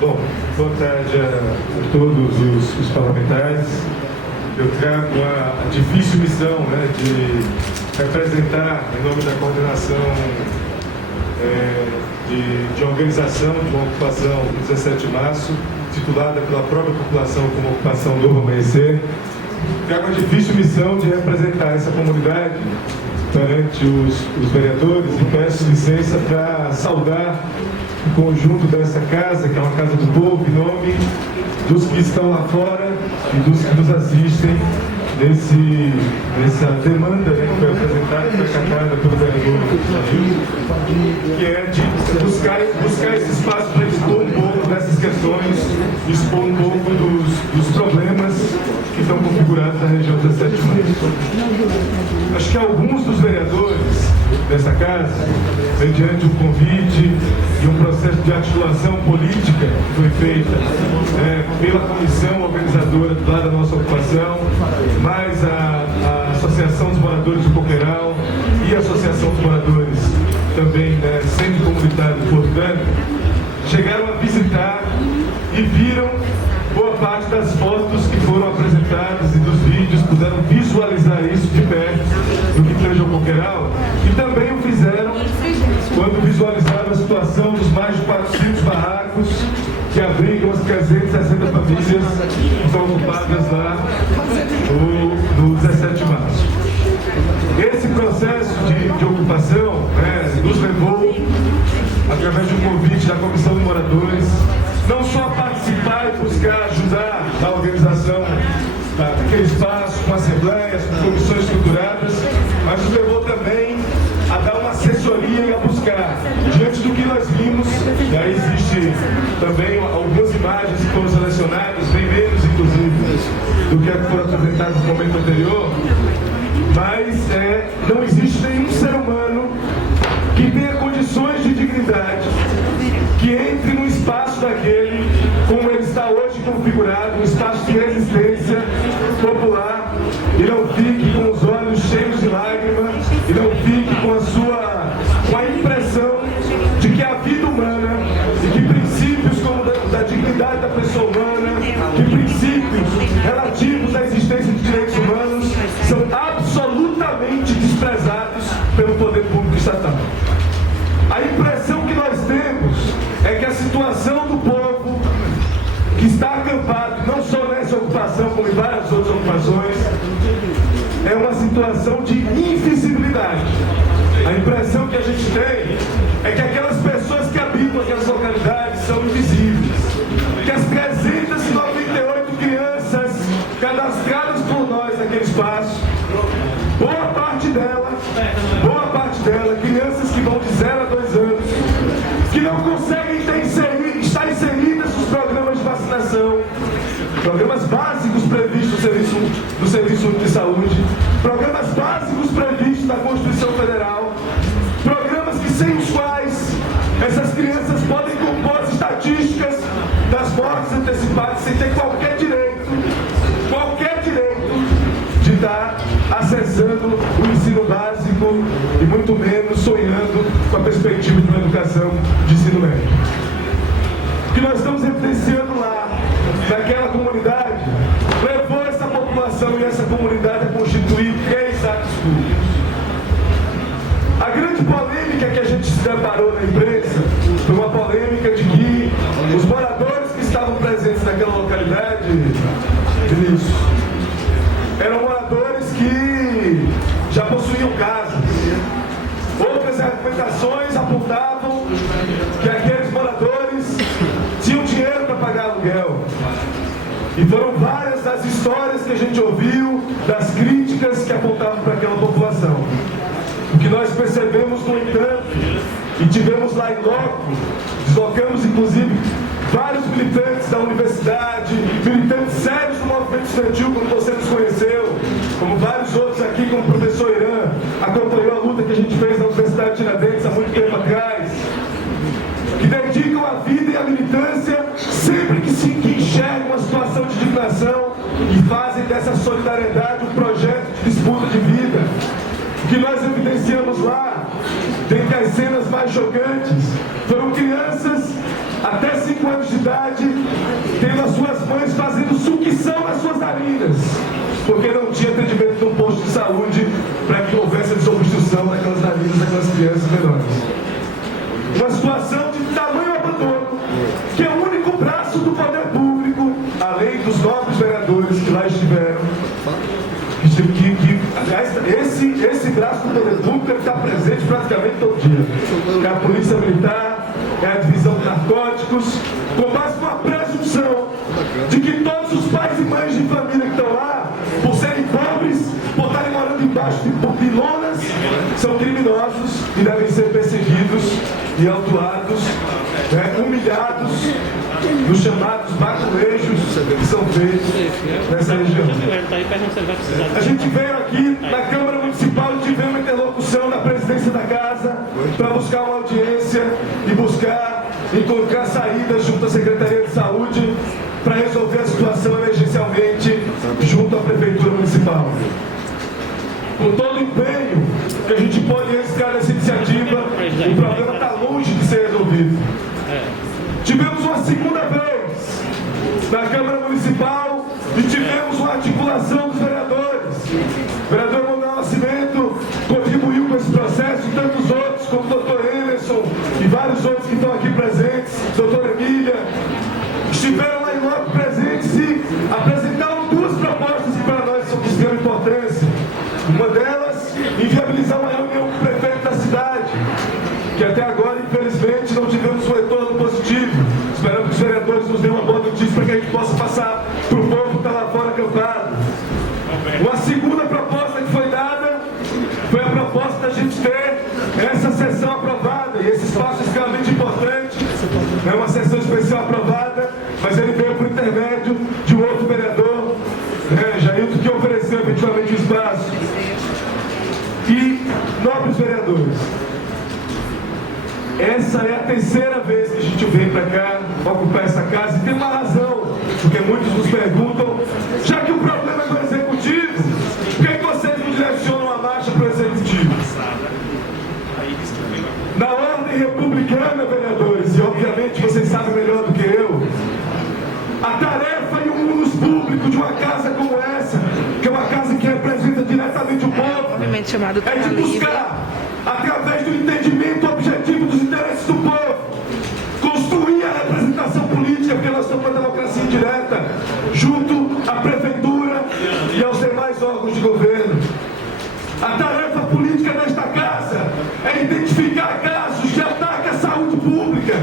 Bom, boa tarde a todos os parlamentares. Eu trago a difícil missão, de representar, em nome da coordenação de organização de uma ocupação do 17 de março, titulada pela própria população como Ocupação Novo Amanhecer. Trago a difícil missão de representar essa comunidade perante os vereadores e peço licença para saudar o conjunto dessa casa, que é uma casa do povo, em nome dos que estão lá fora e dos que nos assistem nessa demanda que foi apresentada e foi acatada pelo vereador, que é de buscar esse espaço para expor um pouco dessas questões, expor um pouco dos problemas que estão configurados na região 17 de março. Acho que alguns dos vereadores dessa casa, mediante um convite e um processo de articulação política que foi feita pela comissão organizadora lá da nossa ocupação, mais a Associação dos Moradores do Coqueiral e a Associação dos Moradores também, Centro Comunitário de Porto Velho, chegaram a visitar e viram boa parte das fotos que foram apresentadas e dos vídeos, puderam visualizar isso de perto no que tange ao Coqueiral, e também o fizeram quando visualizaram a situação dos mais de 400 barracos que abrigam as 360 famílias que estão ocupadas lá no 17 de março. Esse processo de ocupação nos levou, através de um convite da Comissão de Moradores, não só a participar e buscar ajudar na organização daquele espaço, com assembleias, com comissões estruturadas, mas nos levou também a dar uma assessoria e a buscar, diante do que nós vimos, e aí existe também algumas imagens que foram selecionadas, bem menos inclusive do que foram apresentadas no momento anterior, mas não existe nenhum ser humano que tenha condições de dignidade, que entre no espaço daquele, como ele está hoje configurado, um espaço de resistência popular, e não fique com os olhos cheios de lágrimas, e não fique com a impressão de que a vida humana e que princípios como da dignidade da pessoa humana, que princípios relativos à existência de direitos humanos são absolutamente desprezados pelo poder público estatal. A impressão que nós temos é que a situação do povo que está acampado, não só nessa ocupação, como em várias outras ocupações, é uma situação de invisibilidade. A impressão que a gente tem é que aquelas pessoas que habitam aquelas localidades são invisíveis. Que as 398 crianças cadastradas por nós naquele espaço, boa parte dela, crianças que vão de 0 a 2 anos, que não conseguem estar inseridas nos programas de vacinação, programas básicos previstos do Serviço Único de Saúde, programas básicos previstos da Constituição Federal, programas sem os quais essas crianças podem compor as estatísticas das mortes antecipadas sem ter qualquer direito de estar acessando o ensino básico e muito menos sonhando com a perspectiva de uma educação de ensino médio. O que nós estamos evidenciando lá, naquela comunidade, levou essa população e essa comunidade a constituir 3 atos públicos. A grande polêmica que a gente se deparou na imprensa foi uma polêmica de que os moradores que estavam presentes naquela localidade, Vinícius, eram moradores que já possuíam casas. Outras argumentações apontavam que aqueles moradores tinham dinheiro para pagar aluguel. E foram várias das histórias que a gente ouviu, das críticas que apontavam para aquela população. O que nós percebemos, no entanto, e tivemos lá em loco, deslocamos inclusive vários militantes da universidade, militantes sérios do movimento estudantil, como você nos conheceu, como vários outros aqui, como o professor Irã, acompanhou a luta que a gente fez na Universidade de Tiradentes há muito tempo atrás, que dedicam a vida e a militância sempre que enxergam uma situação de indignação e fazem dessa solidariedade um projeto de disputa de vida. O que nós evidenciamos lá, dentre as cenas mais chocantes, foram crianças até 5 anos de idade tendo as suas mães fazendo sucção nas suas narinas, porque não tinha atendimento no posto de saúde para que houvesse a desobstrução daquelas narinas daquelas crianças menores. Uma situação de tamanho abandono, que é o único braço do poder público, além dos nobres vereadores que lá estiveram, aliás, esse braço do poder público está presente praticamente todo dia. É a Polícia Militar, é a Divisão de Narcóticos, com base numa presunção de que todos os pais e mães de família que estão lá, por serem pobres, por estarem morando embaixo de lonas, são criminosos e devem ser perseguidos e autuados, humilhados nos chamados baculejos que são feitos nessa região. A gente veio aqui na Câmara Municipal e tivemos uma interlocução na presidência da casa para buscar uma audiência e buscar encontrar saídas junto à Secretaria de Saúde para resolver a situação emergencialmente junto à Prefeitura Municipal. Com todo o empenho que a gente pode registrar nessa iniciativa, o problema está longe de ser resolvido. Tivemos uma segunda vez na Câmara Municipal e tivemos uma articulação dos vereadores. O vereador Manuel Nascimento contribuiu com esse processo e tantos outros, como o doutor Emerson e vários outros que estão aqui presentes, doutora Emília, estiveram lá em loco presentes e apresentaram 2 propostas que para nós são de extrema importância. Uma delas, inviabilizar uma reunião com o prefeito da cidade, que até agora, infelizmente, não tivemos um retorno positivo. Esperamos que os vereadores nos dêem uma boa notícia para que a gente possa passar para o povo que está lá fora acampado. Uma segunda proposta que foi dada foi a proposta da gente ter essa sessão aprovada, e esse espaço é extremamente importante. É uma sessão especial aprovada, mas ele veio por intermédio de um outro vereador, Jailton, que ofereceu efetivamente o espaço. E, nobres vereadores, essa é a 3ª vez que a gente vem para cá ocupar essa casa, e tem uma razão, porque muitos nos perguntam, já que o problema é do Executivo, por que vocês não direcionam a marcha para o Executivo? Na ordem republicana, vereadores, e obviamente vocês sabem melhor do que eu, a tarefa e o munus público de uma casa como essa, que é uma casa que representa diretamente o povo, é de buscar, através do entendimento objetivo dos interesses do povo, construir a representação política, porque nós somos uma democracia indireta, junto à prefeitura e aos demais órgãos de governo. A tarefa política desta casa é identificar casos de ataque à saúde pública,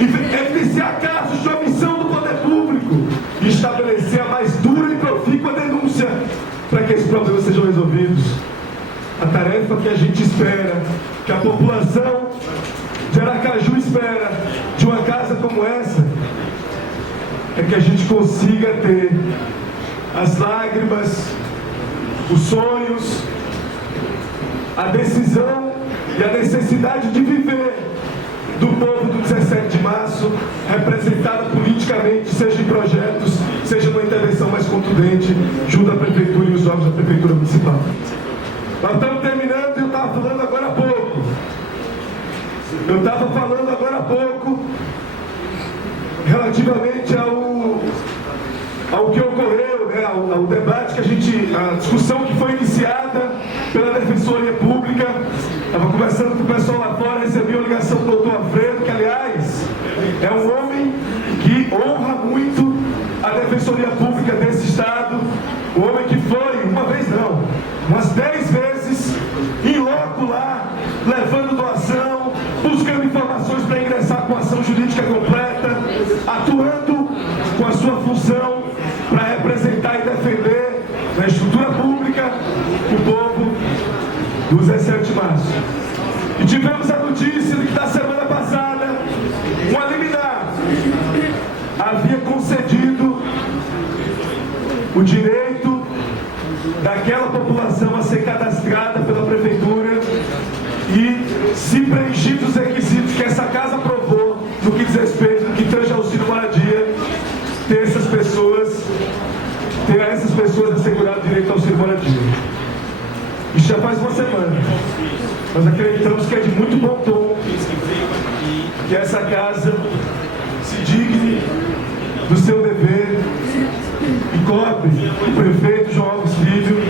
evidenciar casos de omissão do poder público e estabelecer a mais dura e profícua denúncia para que esses problemas sejam resolvidos. A tarefa que a gente espera, que a população de Aracaju espera de uma casa como essa, é que a gente consiga ter as lágrimas, os sonhos, a decisão e a necessidade de viver do povo do 17 de março, representada politicamente, seja em projetos, seja numa intervenção mais contundente, junto à Prefeitura e os órgãos da Prefeitura Municipal. Nós estamos terminando e eu estava falando agora há pouco. Relativamente ao que ocorreu, ao debate que a discussão que foi iniciada pela Defensoria Pública. Estava conversando com o pessoal lá fora, recebi uma ligação do doutor Alfredo, que aliás é um homem que honra muito a Defensoria Pública desse estado, o homem que foi, uma vez não, umas 10 vezes em loco lá, levando doação, buscando informações para ingressar com ação jurídica completa, atuando com a sua função para representar e defender na estrutura pública o povo do 17 de março. E tivemos a notícia de que na semana passada uma liminar havia concedido o direito daquela população a ser cadastrada pela Prefeitura e, se preenchidos os requisitos que essa casa aprovou no que diz respeito, no que tange auxílio moradia, ter a essas pessoas assegurado o direito ao auxílio moradia. E faz uma semana. Nós acreditamos que é de muito bom tom que essa casa se digne do seu dever e cobre o prefeito João Alves Filho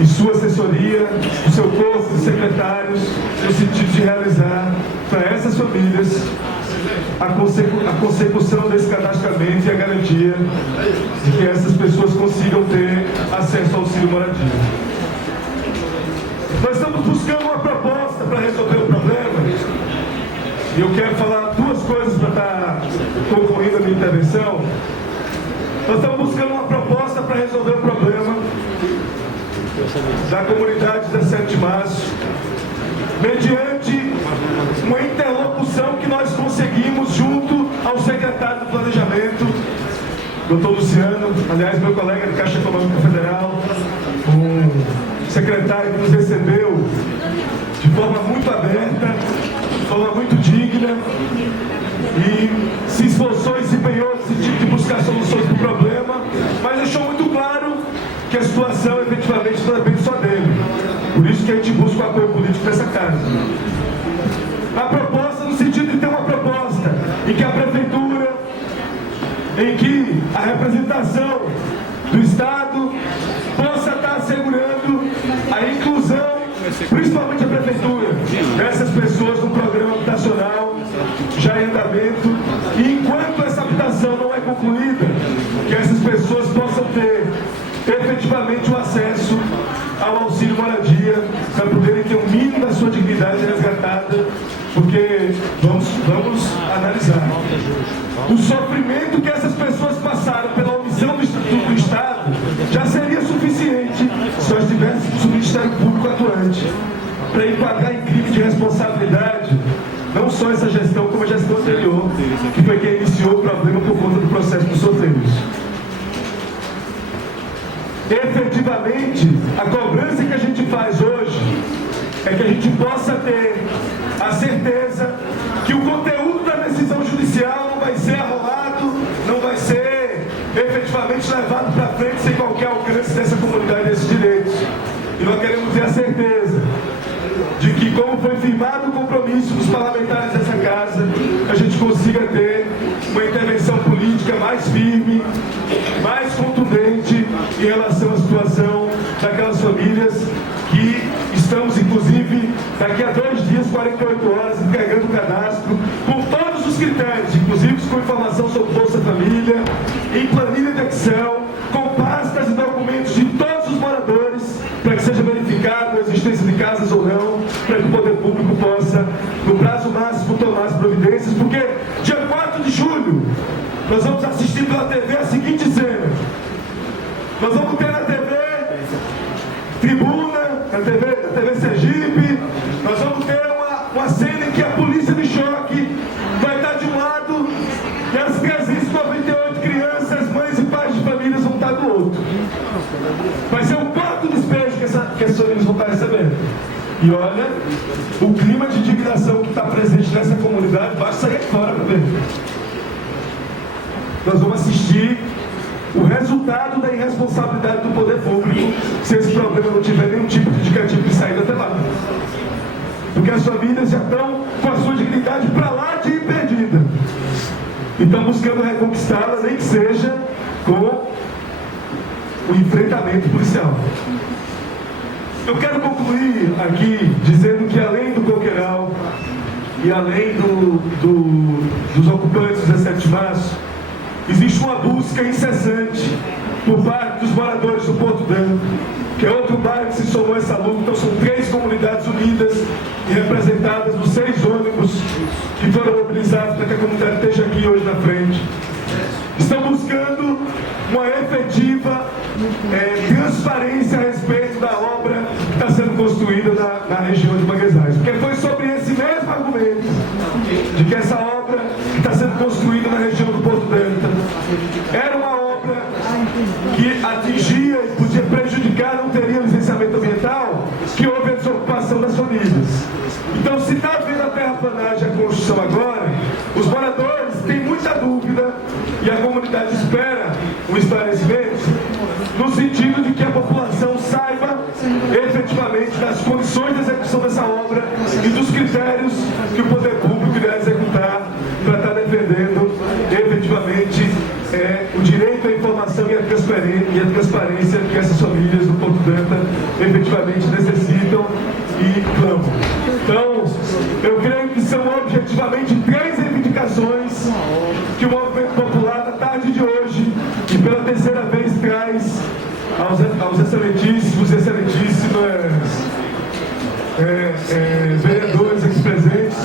e sua assessoria, o seu corpo de secretários, no sentido de realizar para essas famílias a consecução desse cadastramento e a garantia de que essas pessoas consigam ter acesso ao auxílio moradia. Nós estamos buscando uma proposta para resolver o problema, e eu quero falar duas coisas para estar concluindo a minha intervenção. Nós estamos buscando uma proposta para resolver o problema da comunidade 17 de março, mediante uma interlocução que nós conseguimos junto ao secretário do Planejamento, doutor Luciano, aliás, meu colega da Caixa Econômica Federal, um secretário que nos recebeu de forma muito aberta, de forma muito digna, e se esforçou e se empenhou no sentido de buscar soluções para o problema, mas deixou muito claro que a situação efetivamente não depende só dele. Por isso que a gente busca o apoio político dessa casa. A proposta no sentido de ter uma proposta em que a prefeitura, em que a representação do Estado possa estar assegurando a inclusão, principalmente a prefeitura, dessas pessoas no programa habitacional já em andamento, e enquanto essa habitação não é concluída, que essas pessoas possam ter efetivamente o acesso ao auxílio moradia, para poderem ter o mínimo da sua dignidade resgatada, porque vamos analisar o sofrimento que essas pessoas passaram pela omissão do Estatuto do Estado. Já seria suficiente se nós tivéssemos o Ministério Público atuante para enquadrar em crime de responsabilidade não só essa gestão, como a gestão anterior, que foi quem iniciou o problema por conta do processo dos sorteios. Efetivamente, a cobrança que a gente faz hoje é que a gente possa ter a certeza que o conteúdo da decisão judicial não vai ser arrolado, não vai ser efetivamente levado para frente sem qualquer alcance dessa comunidade, desses direitos. E nós queremos ter a certeza de que, como foi firmado o compromisso dos parlamentares dessa casa, a gente consiga ter uma intervenção política mais firme, mais contundente em relação à situação daquelas famílias que estamos, inclusive, daqui a 2 dias, 48 horas, entregando o cadastro com todos os critérios, inclusive com informação sobre Bolsa Família, em planilha de Excel, com pastas e documentos de todos os moradores, para que seja verificado a existência de casas ou não, para que o poder público possa, no prazo máximo, tomar as providências, porque dia 4 de julho nós vamos assistir pela TV a seguinte cena. Nós vamos ter na TV Tribuna, na TV Sergipe, nós vamos ter uma cena em que a polícia de choque vai estar de um lado e as 398 crianças, mães e pais de famílias vão estar do outro. Vai ser o quarto despejo que essas famílias vão estar recebendo. E olha, o clima de indignação que está presente nessa comunidade, basta sair fora para ver. Nós vamos assistir o resultado da irresponsabilidade do poder público se esse problema não tiver nenhum tipo de indicativo de saída até lá. Porque as famílias já estão com a sua dignidade para lá de perdida. E estão buscando reconquistá-la, nem que seja com o enfrentamento policial. Eu quero concluir aqui dizendo que, além do Coqueiral e além dos ocupantes do 17 de março, existe uma busca incessante por parte dos moradores do Porto Branco, que é outro bairro que se somou a essa luta. Então são 3 comunidades unidas e representadas nos 6 ônibus que foram mobilizados para que a comunidade esteja aqui hoje na frente. Estão buscando uma efetiva transparência a respeito da obra que está sendo construída na região de Manguezais. Porque foi sobre esse mesmo argumento de que essa obra que está sendo construída na região do Porto Branco era uma obra que atingia e podia prejudicar, não teria licenciamento ambiental, que houve a desocupação das famílias. Então, se está havendo a terraplanagem e a construção agora, os moradores têm muita dúvida e a comunidade espera um esclarecimento no sentido de que a população saiba efetivamente das condições condições de execução dessa obra e dos critérios que o poder público irá executar para estar defendendo efetivamente o direito à informação e a transparência que essas famílias do Porto Danta efetivamente necessitam e clamam. Então, eu creio que são objetivamente 3 reivindicações que o Movimento Popular, na tarde de hoje, e pela terceira vez traz aos excelentíssimos e excelentíssimas vereadores aqui presentes,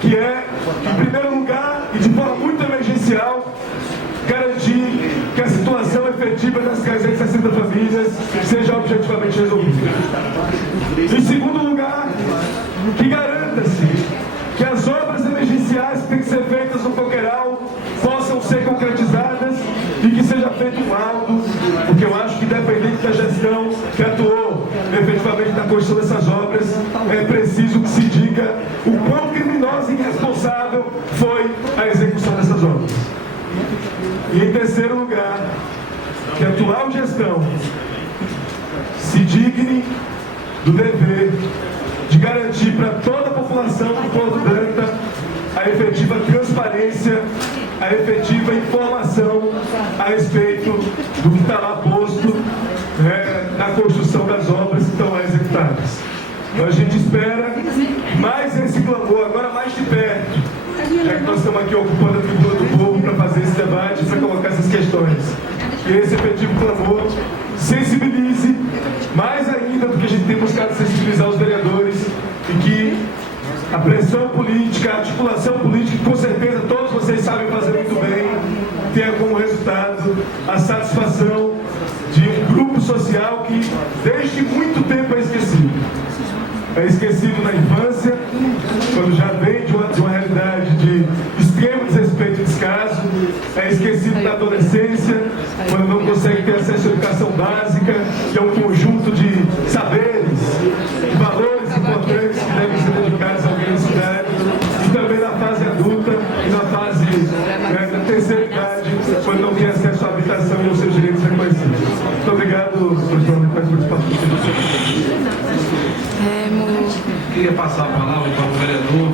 que é, em primeiro lugar, e de forma muito emergencial, garantir que a situação efetiva das 360 famílias seja objetivamente resolvida. Em segundo lugar, que garanta-se que as obras emergenciais que têm que ser feitas no Coqueiral possam ser concretizadas e que seja feito um laudo, porque eu acho que, independente da gestão que atuou efetivamente na construção dessas obras, é preciso que se diga o quão criminosa e irresponsável foi a execução dessas obras. E, em terceiro lugar, que a atual gestão se digne do dever de garantir para toda a população do Porto Danta a efetiva transparência, a efetiva informação a respeito do que está lá posto na construção das obras que estão lá executadas. Então a gente espera mais esse clamor, agora mais de perto, já que nós estamos aqui ocupando a tribuna do povo para fazer esse debate, para colocar essas questões. Que esse efetivo clamor sensibilize mais ainda, porque a gente tem buscado sensibilizar os vereadores, e que a pressão política, a articulação política, que com certeza todos vocês sabem fazer muito bem, tenha como resultado a satisfação de um grupo social que desde muito tempo é esquecido. É esquecido na infância, quando já vem de uma realidade de extremo desrespeito e descaso. É esquecido na adolescência, quando não consegue ter acesso à educação básica, que é um conjunto de saberes, de valores importantes que devem ser dedicados a alguém na cidade. E também na fase adulta e na fase da terceira idade, quando não tem acesso à habitação e aos seus direitos reconhecidos. Muito obrigado, professor, pela participação. Queria passar a palavra para o vereador